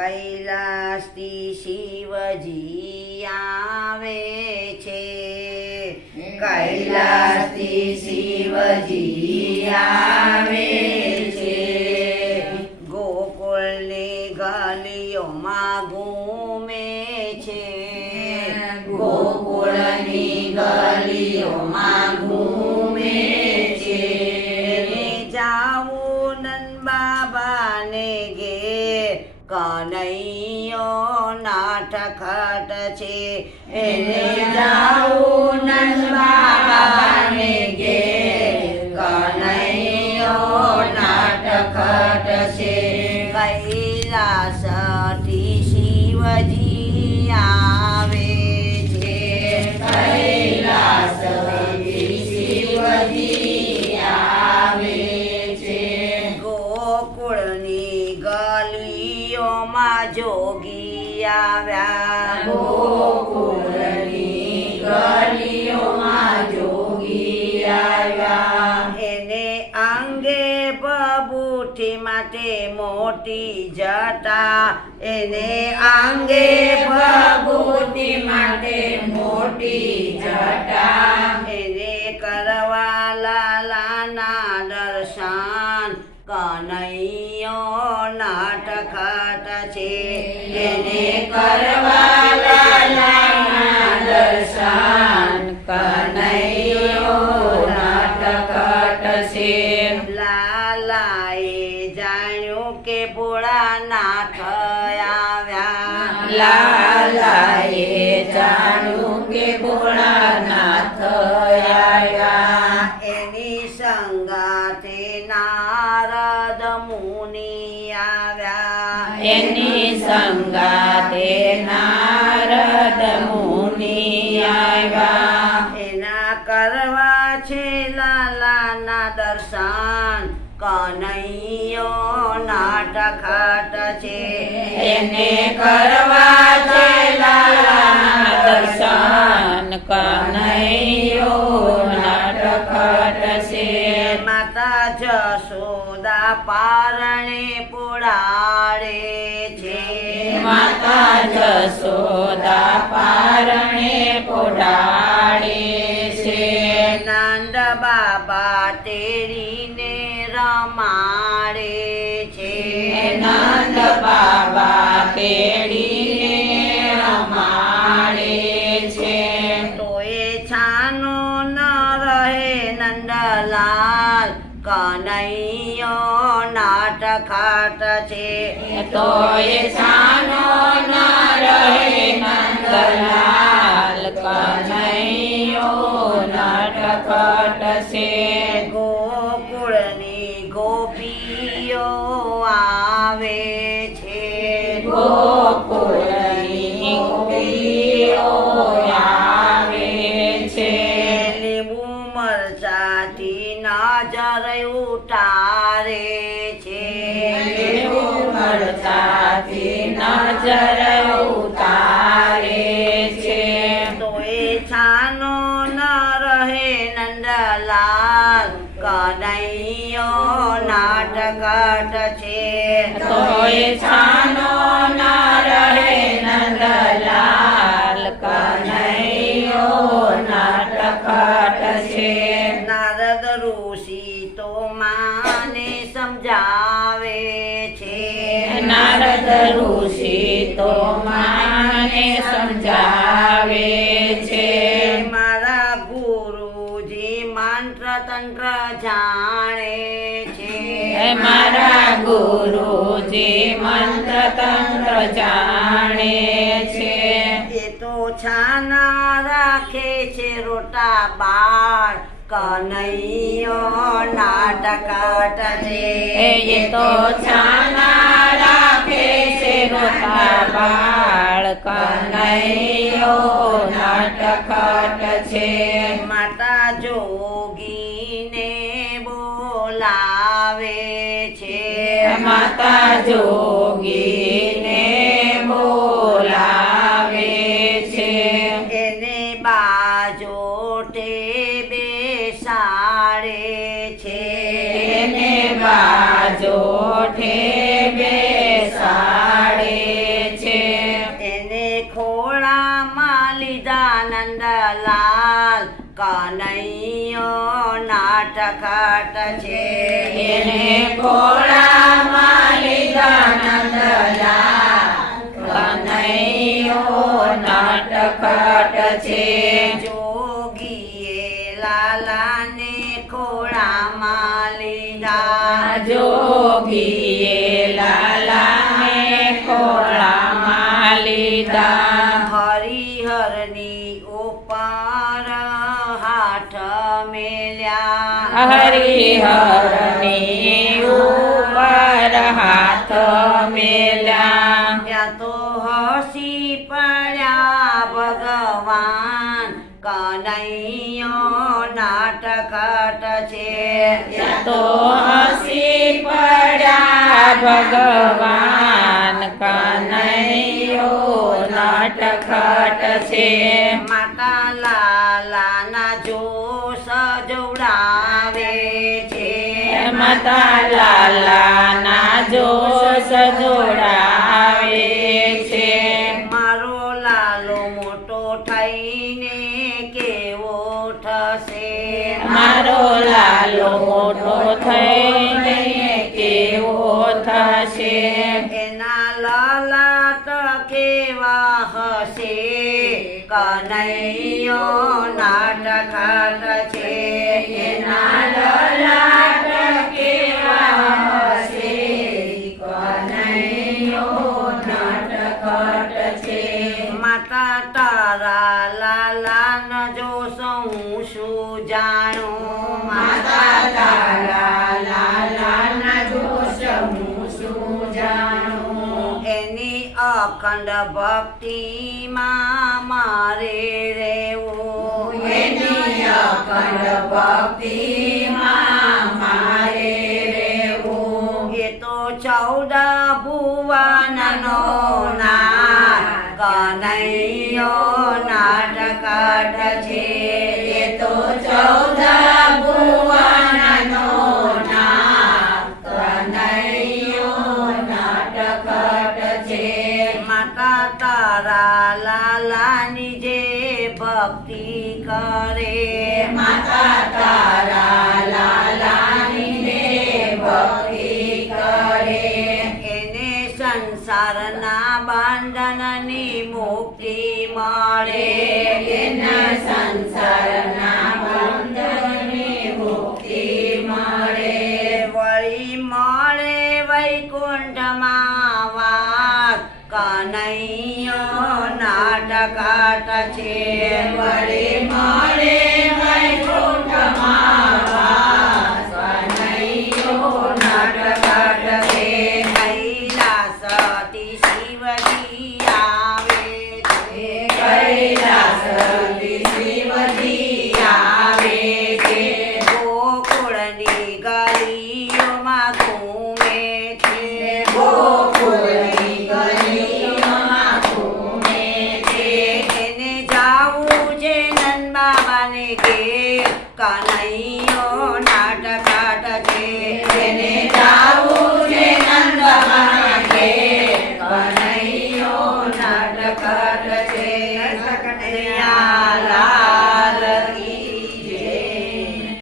કૈલાસથી શિવજી આવે છે, કૈલાસથી શિવજી આવે છે, ગોકુળની ગલીઓમાં ઘૂમે છે, ગોકુળની ગલીઓમાં ઘૂમે છે, જાવું નંદ બાબાને ઘેર કનૈયો નાટખટ છે, એને જાવું નંદ બાબાને ઘેર કનૈયો નાટખટ છે, કૈલાસથી શિવજી આવે છે, કૈલાસથી શિવજી આવે છે, ગોકુળની ગલીઓમાં જોગી આવ્યા, ગોકુળની ગલીઓમાં જોગી આવ્યા, એને અંગે બબૂઠી માટે મોટી જટા, એને અંગે બબૂતી માટે મોટી જટા, એને કરવા લાલાના દર્શન કનૈયો નાટખટ છે, એને કરવા લાલાના દર્શન કનૈયો નાટખટ છે, લાલાએ જાણ્યું કે ભોળાનાથ આવ્યા, લાલાએ જાણ્યું કે ભોળાનાથ આવ્યા, એની સંગાથે નારદ મુનિ આવ્યા, એની સંગાથે નારદ મુનિ આવ્યા, એના કરવા છે લાલાના દર્શન કનૈયો નાટખટ છે, એને કરવા છે લાલાના દર્શન કનૈયો નાટખટ છે, માતા જશોદા પારણે પુરાડે છે, માતા જશોદા પારણે પોઢાડે છે, નંદ બાબા તેડીને રમાડે છે, નંદ બાબા તેડીને રમાડે છે, તોય છાનો ન રહે નંદલાલ કનૈયો નાટખટ છે, તોય છાનો ન રહે નંદલાલ કનૈયો નાટખટ છે, ગોકુળની ગોપીઓ આવે છે, ગોકુળની ગોપીઓ આવે છે, લીંબુ મરચાથી નજર ઉતારે છે, લીંબુ મરચાથી નજર ઉતારે છે, તોય છાનો ન રહે નંદલાલ કનૈયો નાટખટ છે, તોય છાનો ન રહે નંદલાલ કનૈયો નાટખટ છે, નારદ ઋષિ તો માને સમજાવે છે, નારદ ઋષિ તો માને સમજાવે છે, મારા ગુરુજી મંત્ર તંત્ર જાણે છે, મારા ગુરુજી મંત્ર તંત્ર જાણે છે, એ તો છાના રાખે છે રોટા બાળ કનૈયો નાટખટ છે, એ તો છાના રાખે છે રોટા બાળ કનૈયો નાટખટ છે, માતા જોગીને બોલાવે છે, માતા જોગીને બોલાવે છે, એને બાજોટે બેસાડે છે, એને બાજોઠે બેસાડે કનૈયો નાટખાટ છે એને ખોળામાં લીધા નંદલાલ કનૈયો નાટખટ છે જોગીએ લાલાને ખોળામાં લીધા જોગીએ લાલાને ખોળામાં લીધા હરિહરની ઉપર હાથ મેલ્યા હરિહરની ઉપર હાથ મેલ્યા ત્યાં તો હસી પડ્યા ભગવાન કનૈયો નાટકટ છે ત્યાં તો હસી પડ્યા ભગવાન કનૈયો નાટખટ છે માતા લાલાના જોશ જોડાવે છે માતા લાલાના જોશ જોડાવે છે મારો લાલો મોટો થઈને કેવો થશે મારો લાલો મોટો થઈને કેવો થશે એના લલાટ કેવા હશે કનૈયો નાટખાટ છે એના લલાટ કેવા હશે કનૈયો નાટખટ છે માતા તારા લાલાન જો હું શું જાણું માતા તારા લાલાના જોશ હું શું જાણું એની અખંડ ભક્તિમાં મારે રહેવું એની અખંડ ભક્તિમાં મારે રહેવું એ તો 14 ભુવનનો નાથ કનૈયો નાટકટ છે એ તો 14 ભુવનનો નાથ કનૈયો નાટખટ છે માતા તારા લાલાની જે ભક્તિ કરે માતા તારા લાલાની ને ભક્તિ કરે એને સંસારના બંધનની મુક્તિ મળે એના સંસારના બંધનની મુક્તિ મળે વળી મળે વૈકુંઠમાં વાત કનૈયો નાટકટ છે વળી મળે વૈકુંઠમાં વાત